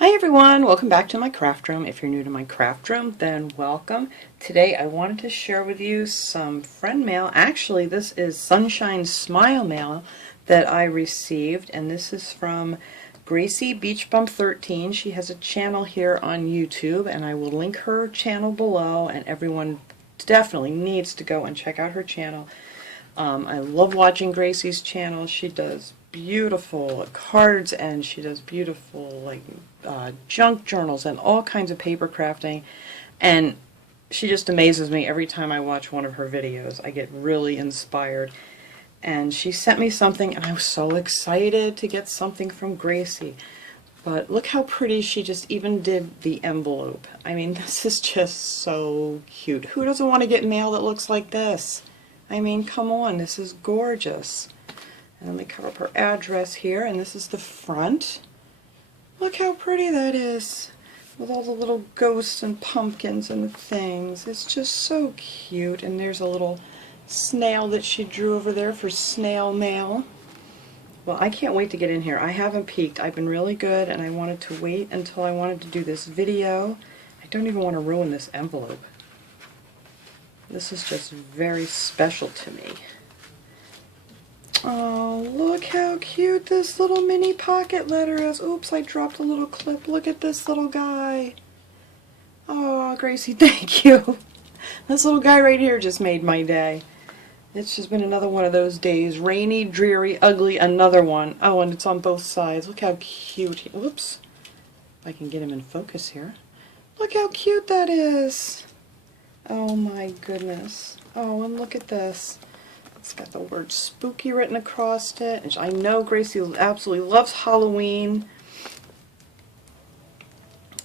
Hi everyone, welcome back to my craft room. If you're new to my craft room, then welcome. Today I wanted to share with you some friend mail. Actually, this is Sunshine Smile mail that I received, and this is from Gracie Beach Bump 13. She has a channel here on YouTube, and I will link her channel below, and everyone definitely needs to go and check out her channel. I love watching Gracie's channel. She does beautiful cards, and she does beautiful junk journals and all kinds of paper crafting, and she just amazes me every time I watch one of her videos. I get really inspired, and she sent me something and I was so excited to get something from Gracie. But look how pretty she just even did the envelope. I mean, this is just so cute. Who doesn't want to get mail that looks like this? I mean, come on, this is gorgeous. And let me cover up her address here, and this is the front. Look how pretty that is, with all the little ghosts and pumpkins and things. It's just so cute. And there's a little snail that she drew over there for snail mail. Well, I can't wait to get in here. I haven't peeked. I've been really good, and I wanted to wait until I wanted to do this video. I don't even want to ruin this envelope. This is just very special to me. Oh, look how cute this little mini pocket letter is. Oops, I dropped a little clip. Look at this little guy. Oh, Gracie, thank you. This little guy right here just made my day. It's just been another one of those days. Rainy, dreary, ugly, another one. Oh, and it's on both sides. Look how cute. Whoops. If I can get him in focus here. Look how cute that is. Oh my goodness. Oh, and look at this. It's got the word spooky written across it. And I know Gracie absolutely loves Halloween.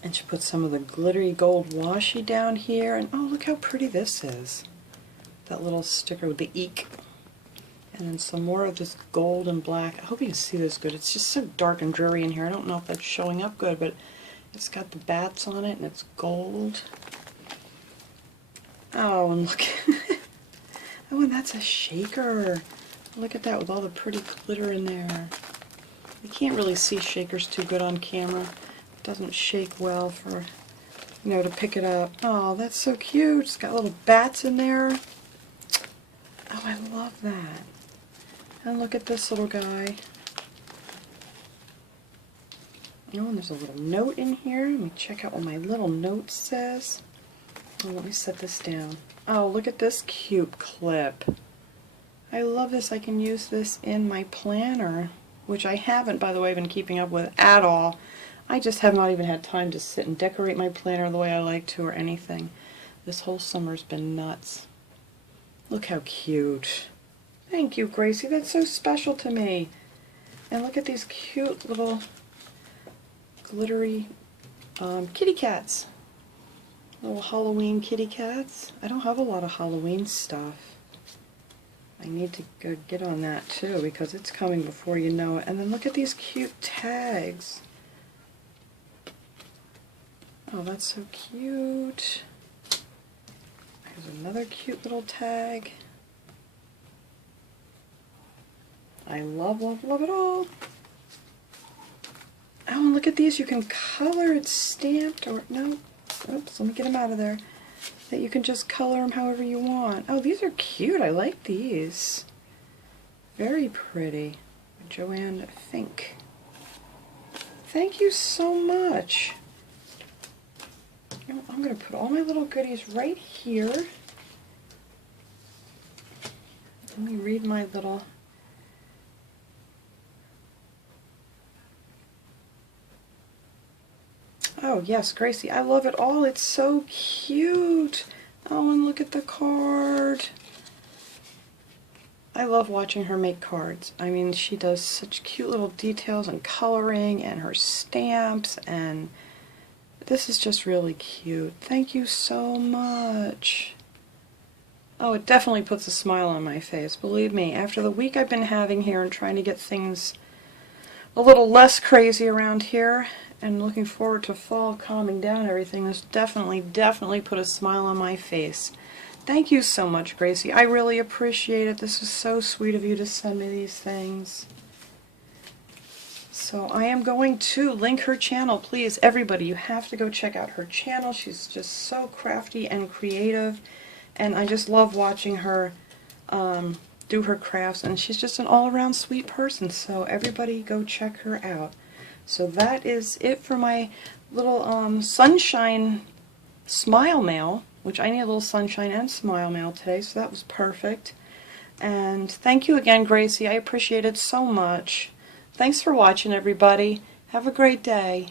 And she put some of the glittery gold washi down here. And oh, look how pretty this is. That little sticker with the eek. And then some more of this gold and black. I hope you can see this good. It's just so dark and dreary in here. I don't know if that's showing up good, but it's got the bats on it and it's gold. Oh, and look. Oh, and that's a shaker. Look at that with all the pretty glitter in there. You can't really see shakers too good on camera. It doesn't shake well for, to pick it up. Oh, that's so cute. It's got little bats in there. Oh, I love that. And look at this little guy. Oh, and there's a little note in here. Let me check out what my little note says. Oh, let me set this down. Oh, look at this cute clip. I love this. I can use this in my planner, which I haven't, by the way, been keeping up with at all. I just have not even had time to sit and decorate my planner the way I like to or anything. This whole summer's been nuts. Look how cute. Thank you, Gracie. That's so special to me. And look at these cute little glittery kitty cats. Little Halloween kitty cats. I don't have a lot of Halloween stuff. I need to go get on that too because it's coming before you know it. And then look at these cute tags. Oh, that's so cute. There's another cute little tag. I love, love, love it all. Oh, and look at these. You can color. It's stamped or no. Oops, let me get them out of there. That you can just color them however you want. Oh, these are cute. I like these. Very pretty. Joanne Fink. Thank you so much. I'm going to put all my little goodies right here. Let me read my little... Oh, yes, Gracie, I love it all. It's so cute. Oh, and look at the card. I love watching her make cards. I mean, she does such cute little details and coloring and her stamps, and this is just really cute. Thank you so much. Oh, it definitely puts a smile on my face. Believe me, after the week I've been having here and trying to get things a little less crazy around here, and looking forward to fall calming down everything, this definitely put a smile on my face. Thank you so much, Gracie. I really appreciate it. This is so sweet of you to send me these things. So So I am going to link her channel. Please, everybody, you have to go check out her channel. She's just so crafty and creative, and I just love watching her do her crafts, and she's just an all-around sweet person. So everybody go check her out. So that is it for my little sunshine smile mail, which I need a little sunshine and smile mail today, so that was perfect. And thank you again, Gracie. I appreciate it so much. Thanks for watching, everybody. Have a great day.